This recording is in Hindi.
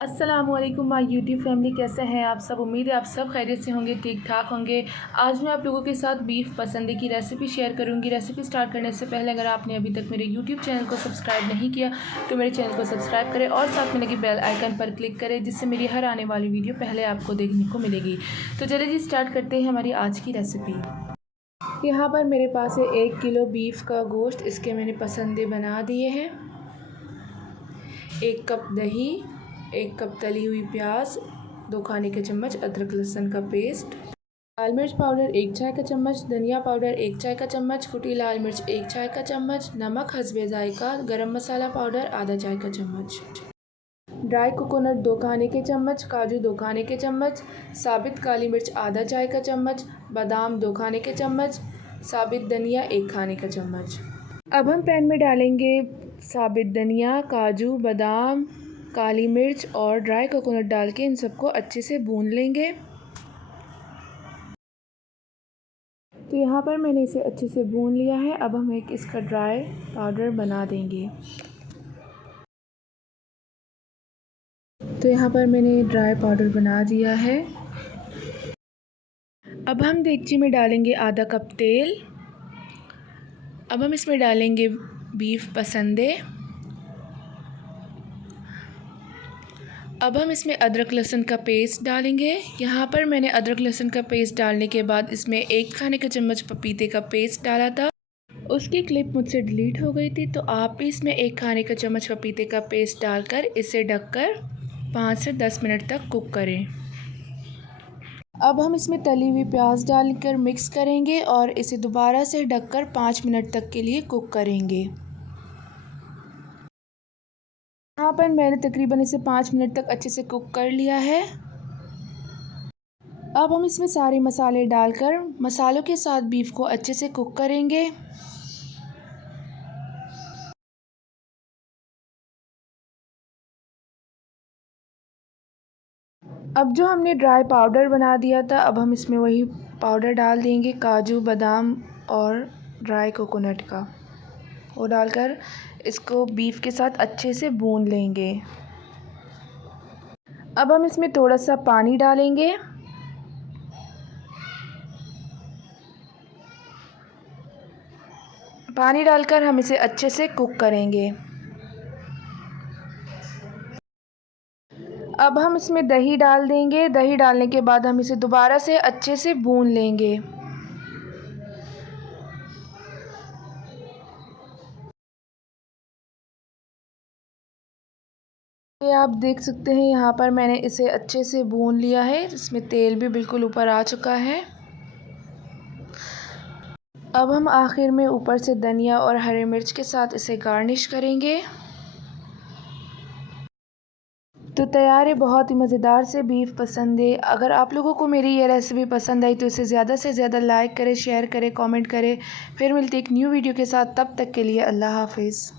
अस्सलामुअलैकुम माय यूट्यूब फैमिली, कैसे हैं आप सब। उम्मीद है आप सब खैरियत से होंगे, ठीक ठाक होंगे। आज मैं आप लोगों के साथ बीफ पसंदे की रेसिपी शेयर करूंगी। रेसिपी स्टार्ट करने से पहले अगर आपने अभी तक मेरे यूट्यूब चैनल को सब्सक्राइब नहीं किया तो मेरे चैनल को सब्सक्राइब करें और साथ में लगे बेल आइकन पर क्लिक करें, जिससे मेरी हर आने वाली वीडियो पहले आपको देखने को मिलेगी। तो चलिए जी स्टार्ट करते हैं हमारी आज की रेसिपी। यहाँ पर मेरे पास है 1 किलो बीफ का गोश्त। इसके मैंने पसंदे बना दिए हैं। 1 कप दही, 1 कप तली हुई प्याज, 2 खाने के चम्मच अदरक लहसुन का पेस्ट, लाल मिर्च पाउडर 1 चाय का चम्मच, धनिया पाउडर 1 चाय का चम्मच, कुटी लाल मिर्च 1 चाय का चम्मच, नमक हस्बे जायका, गरम मसाला पाउडर आधा चाय का चम्मच, ड्राई कोकोनट 2 खाने के चम्मच, काजू 2 खाने के चम्मच, साबित काली मिर्च आधा चाय का चम्मच, बादाम 2 खाने के चम्मच, साबित धनिया 1 खाने का चम्मच। अब हम पैन में डालेंगे साबित धनिया, काजू, बादाम, काली मिर्च और ड्राई कोकोनट डाल के इन सबको अच्छे से भून लेंगे। तो यहाँ पर मैंने इसे अच्छे से भून लिया है। अब हम एक इसका ड्राई पाउडर बना देंगे। तो यहाँ पर मैंने ड्राई पाउडर बना दिया है। अब हम देगची में डालेंगे आधा कप तेल। अब हम इसमें डालेंगे बीफ पसंदे। अब हम इसमें अदरक लहसुन का पेस्ट डालेंगे। यहाँ पर मैंने अदरक लहसुन का पेस्ट डालने के बाद इसमें 1 खाने का चम्मच पपीते का पेस्ट डाला था। उसकी क्लिप मुझसे डिलीट हो गई थी, तो आप भी इसमें 1 खाने का चम्मच पपीते का पेस्ट डालकर इसे ढककर 5 से 10 मिनट तक कुक करें। अब हम इसमें तली हुई प्याज डालकर मिक्स करेंगे और इसे दोबारा से ढककर 5 मिनट तक के लिए कुक करेंगे। यहाँ पर मैंने तकरीबन इसे 5 मिनट तक अच्छे से कुक कर लिया है। अब हम इसमें सारे मसाले डालकर मसालों के साथ बीफ को अच्छे से कुक करेंगे। अब जो हमने ड्राई पाउडर बना दिया था, अब हम इसमें वही पाउडर डाल देंगे, काजू, बादाम और ड्राई कोकोनट का। वो डालकर इसको बीफ के साथ अच्छे से भून लेंगे। अब हम इसमें थोड़ा सा पानी डालेंगे। पानी डालकर हम इसे अच्छे से कुक करेंगे। अब हम इसमें दही डाल देंगे। दही डालने के बाद हम इसे दोबारा से अच्छे से भून लेंगे। ये आप देख सकते हैं, यहाँ पर मैंने इसे अच्छे से भून लिया है। इसमें तेल भी बिल्कुल ऊपर आ चुका है। अब हम आखिर में ऊपर से धनिया और हरी मिर्च के साथ इसे गार्निश करेंगे। तो तैयार है बहुत ही मज़ेदार से बीफ पसंदे। अगर आप लोगों को मेरी ये रेसिपी पसंद आई तो इसे ज़्यादा से ज़्यादा लाइक करें, शेयर करें, कमेंट करें। फिर मिलती एक न्यू वीडियो के साथ, तब तक के लिए अल्लाह हाफिज़।